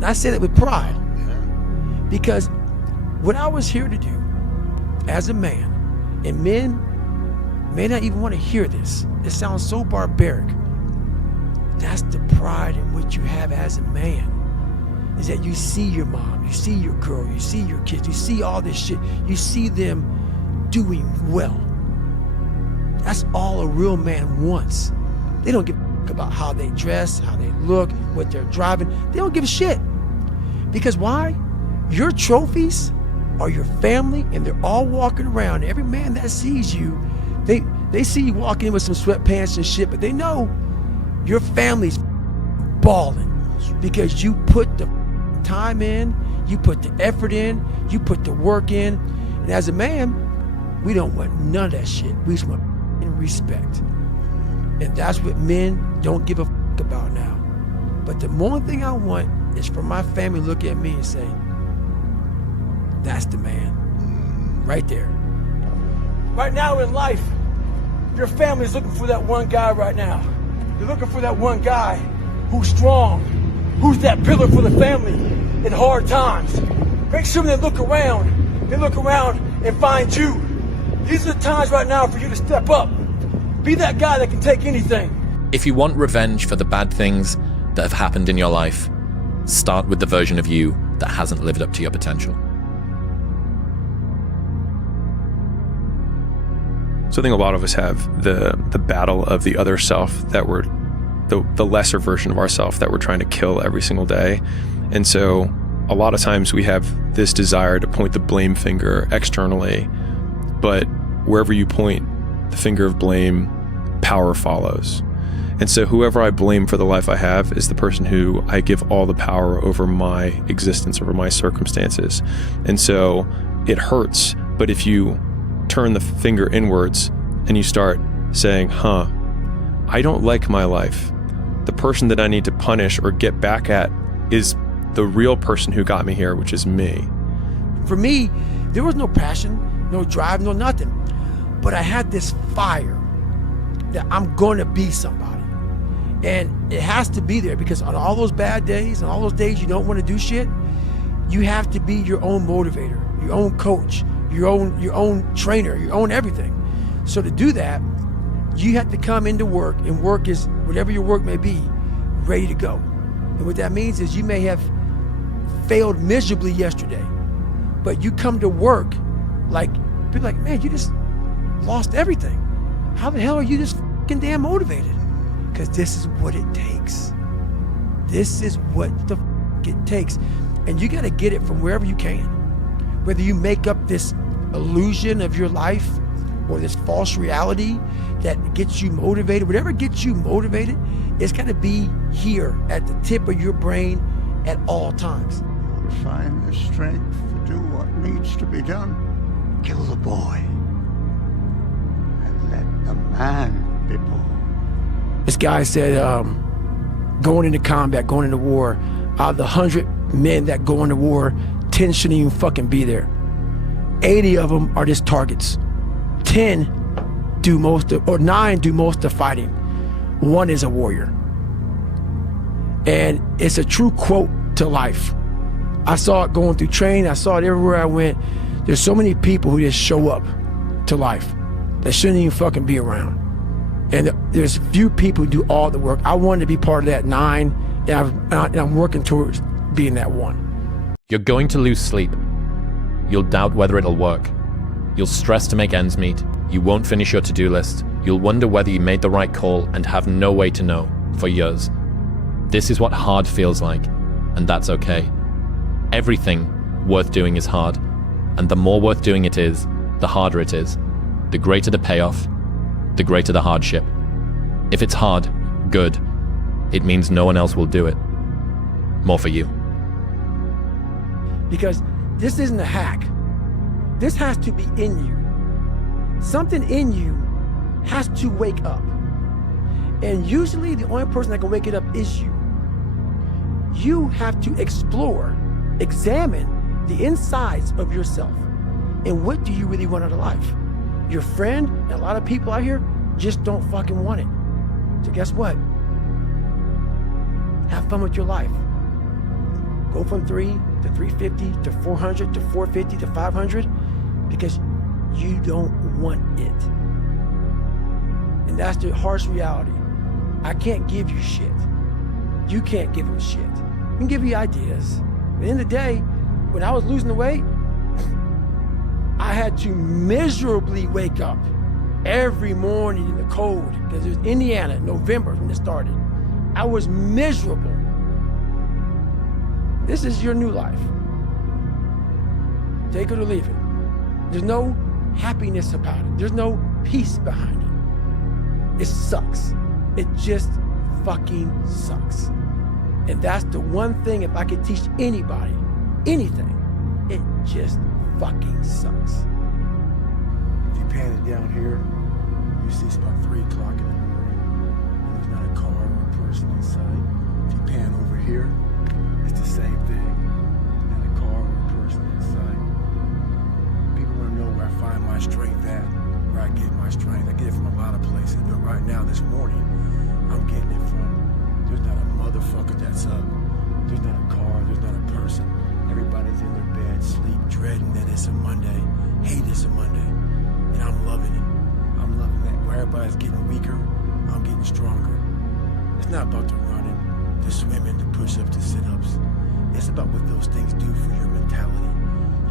And I say that with pride. Because what I was here to do as a man, and men may not even want to hear this. It sounds so barbaric. That's the pride in which you have as a man, is that you see your mom, you see your girl, you see your kids, you see all this shit, you see them doing well. That's all a real man wants. They don't give a fuck about how they dress, how they look, what they're driving. They don't give a shit. Because why? Your trophies are your family, and they're all walking around. Every man that sees you, they see you walking in with some sweatpants and shit, but they know your family's balling because you put the time in, you put the effort in, you put the work in. And as a man, we don't want none of that shit. We just want respect. And that's what men don't give a fuck about now. But the one thing I want is for my family to look at me and say, that's the man, right there. Right now in life, your family is looking for that one guy right now. They're looking for that one guy who's strong, who's that pillar for the family in hard times. Make sure they look around and find you. These are the times right now for you to step up. Be that guy that can take anything. If you want revenge for the bad things that have happened in your life, start with the version of you that hasn't lived up to your potential. So I think a lot of us have the battle of the other self, that we're the lesser version of ourself that we're trying to kill every single day. And so a lot of times we have this desire to point the blame finger externally, but wherever you point the finger of blame, power follows. And so whoever I blame for the life I have is the person who I give all the power over my existence, over my circumstances. And so it hurts, but if you turn the finger inwards and you start saying, I don't like my life. The person that I need to punish or get back at is the real person who got me here, which is me. For me, there was no passion, no drive, no nothing. But I had this fire that I'm gonna be somebody. And it has to be there because on all those bad days and all those days you don't wanna do shit, you have to be your own motivator, your own coach, your own trainer, your own everything. So to do that, you have to come into work, and work is, whatever your work may be, ready to go. And what that means is you may have failed miserably yesterday, but you come to work like, people like, man, you just lost everything. How the hell are you this fucking damn motivated? Because this is what it takes. This is what the fuck it takes. And you gotta get it from wherever you can. Whether you make up this illusion of your life or this false reality that gets you motivated, whatever gets you motivated, it's gotta be here at the tip of your brain at all times. You'll find the strength to do what needs to be done. Kill the boy and let the man be born. This guy said, going into combat, going into war, out of the 100 men that go into war, 10 shouldn't even fucking be there. 80 of them are just targets. 10 do most of, or 9 do most of the fighting. 1 is a warrior. And it's a true quote to life. I saw it going through training. I saw it everywhere I went. There's so many people who just show up to life that shouldn't even fucking be around. And there's few people who do all the work. I wanted to be part of that 9, and I'm working towards being that 1. You're going to lose sleep. You'll doubt whether it'll work. You'll stress to make ends meet. You won't finish your to-do list. You'll wonder whether you made the right call and have no way to know for years. This is what hard feels like, and that's okay. Everything worth doing is hard, and the more worth doing it is, the harder it is. The greater the payoff, the greater the hardship. If it's hard, good. It means no one else will do it. More for you. Because this isn't a hack. This has to be in you. Something in you has to wake up. And usually the only person that can wake it up is you. You have to explore, examine the insides of yourself. And what do you really want out of life? Your friend and a lot of people out here just don't fucking want it. So guess what? Have fun with your life. Go from 3 to 350 to 400 to 450 to 500 because you don't want it. And that's the harsh reality. I can't give you shit. You can't give them shit. I can give you ideas. At the end of the day, when I was losing the weight, I had to miserably wake up every morning in the cold because it was Indiana, November when it started. I was miserable. This is your new life. Take it or leave it. There's no happiness about it. There's no peace behind it. It sucks. It just fucking sucks. And that's the one thing, if I could teach anybody anything, it just fucking sucks. If you pan it down here, you see it's about 3 o'clock in the morning, and there's not a car or a person inside. If you pan over here, it's the same thing. Not a car or a person inside. People want to know where I find my strength at, where I get my strength. I get it from a lot of places, but right now, this morning, I'm getting it from, there's not a motherfucker that's up. There's not a car, there's not a person. Everybody's in their bed, sleep, dreading that it's a Monday, hate it's a Monday, and I'm loving it. I'm loving that. Where everybody's getting weaker, I'm getting stronger. It's not about the running, the swimming, the push-ups, the sit-ups. It's about what those things do for your mentality.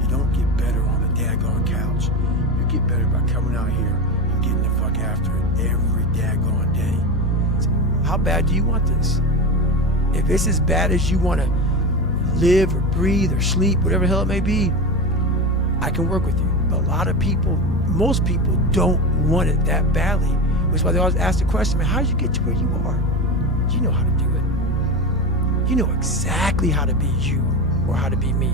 You don't get better on the daggone couch. You get better by coming out here and getting the fuck after it every daggone day. How bad do you want this? If it's as bad as you want to live or breathe or sleep, whatever the hell it may be, I can work with you. But a lot of people, most people don't want it that badly. Which is why they always ask the question, man, how did you get to where you are? You know how to do it. You know exactly how to be you or how to be me.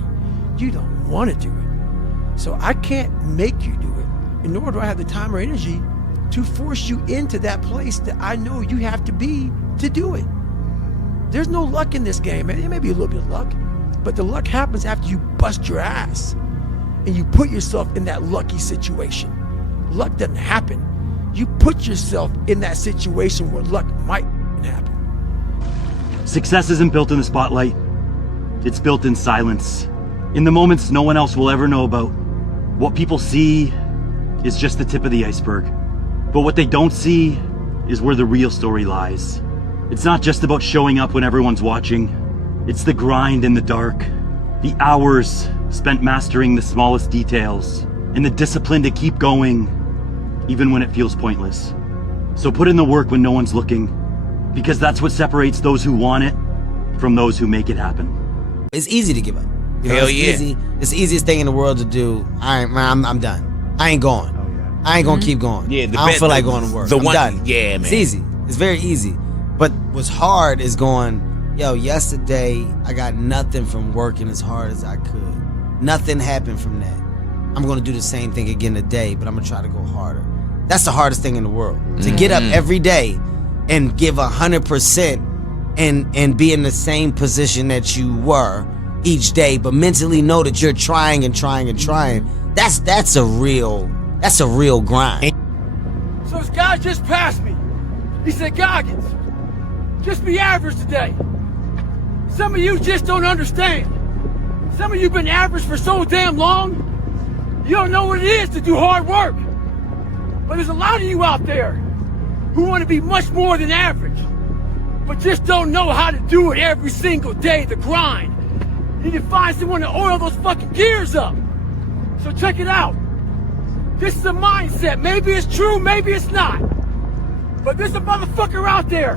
You don't want to do it. So I can't make you do it, and nor do I have the time or energy to force you into that place that I know you have to be to do it. There's no luck in this game, man. There may be a little bit of luck, but the luck happens after you bust your ass and you put yourself in that lucky situation. Luck doesn't happen. You put yourself in that situation where luck might happen. Success isn't built in the spotlight. It's built in silence. In the moments no one else will ever know about. What people see is just the tip of the iceberg. But what they don't see is where the real story lies. It's not just about showing up when everyone's watching. It's the grind in the dark, the hours spent mastering the smallest details, and the discipline to keep going even when it feels pointless. So put in the work when no one's looking, because that's what separates those who want it from those who make it happen. It's easy to give up. You know, Hell it's yeah. easy. It's the easiest thing in the world to do. I'm done. I ain't going. I ain't gonna keep going. Yeah, I don't feel like going to work. I'm done. Yeah, man. It's easy. It's very easy. But what's hard is going, yo, yesterday I got nothing from working as hard as I could. Nothing happened from that. I'm gonna do the same thing again today, but I'm gonna try to go harder. That's the hardest thing in the world. To get up every day and give 100% and be in the same position that you were each day, but mentally know that you're trying and trying and trying. That's a real grind. So this guy just passed me. He said, Goggins, just be average today. Some of you just don't understand. Some of you been average for so damn long, you don't know what it is to do hard work. But there's a lot of you out there who want to be much more than average, but just don't know how to do it every single day, the grind. You need to find someone to oil those fucking gears up. So check it out. This is a mindset. Maybe it's true, maybe it's not. But there's a motherfucker out there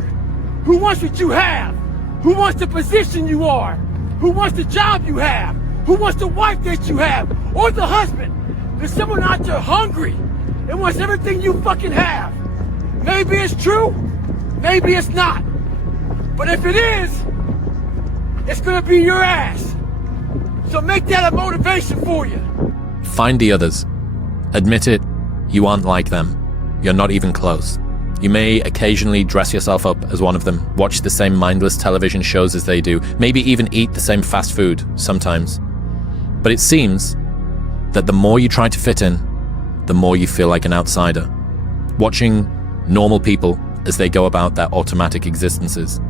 who wants what you have, who wants the position you are, who wants the job you have, who wants the wife that you have, or the husband. There's someone out there hungry and wants everything you fucking have. Maybe it's true, maybe it's not. But if it is, it's gonna be your ass. So make that a motivation for you. Find the others. Admit it, you aren't like them. You're not even close. You may occasionally dress yourself up as one of them, watch the same mindless television shows as they do, maybe even eat the same fast food sometimes. But it seems that the more you try to fit in, the more you feel like an outsider. Watching normal people as they go about their automatic existences